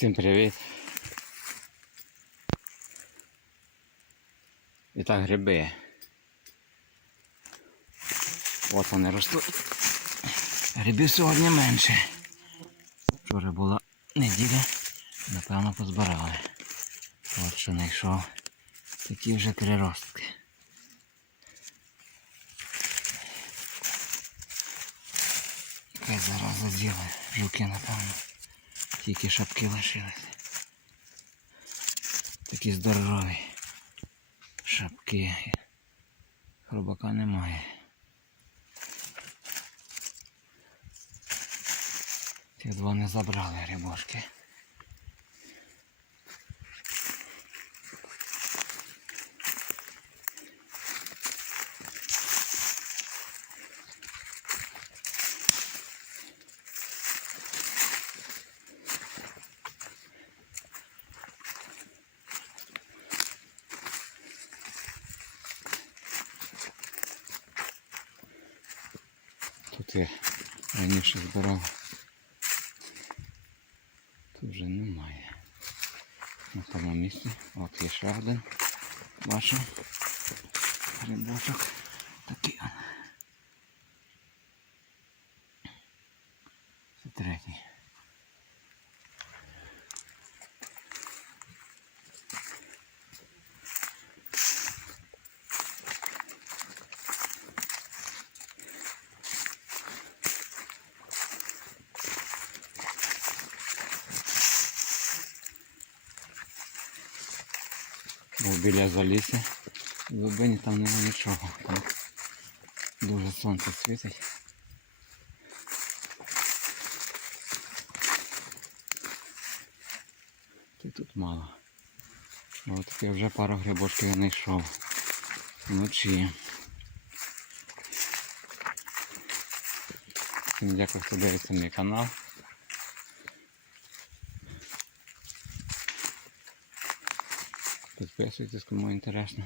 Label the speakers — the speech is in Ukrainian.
Speaker 1: Всім привіт. І так гриби. От вони ростуть. Грибів сьогодні менше. Вчора була неділя, напевно, позбирали. От що знайшов. Такі вже три ростки. Якась зараз заділи. Жуки, напевно. Тільки шапки лишились. Такі здорові. Шапки. Хробака немає. Тих два не забрали грибошки. Тут я раніше збирав. Тут вже немає. На тому місці. От є ще один. Бачу. Грибочок. Такий. Це третій. Біля залісся. В глибині там нема нічого. Там дуже сонце світить. Й тут мало. От я вже пару грибочків знайшов. Вночі. Всім дякую, хто дивиться мій канал. Підписуйтесь, кому інтересно.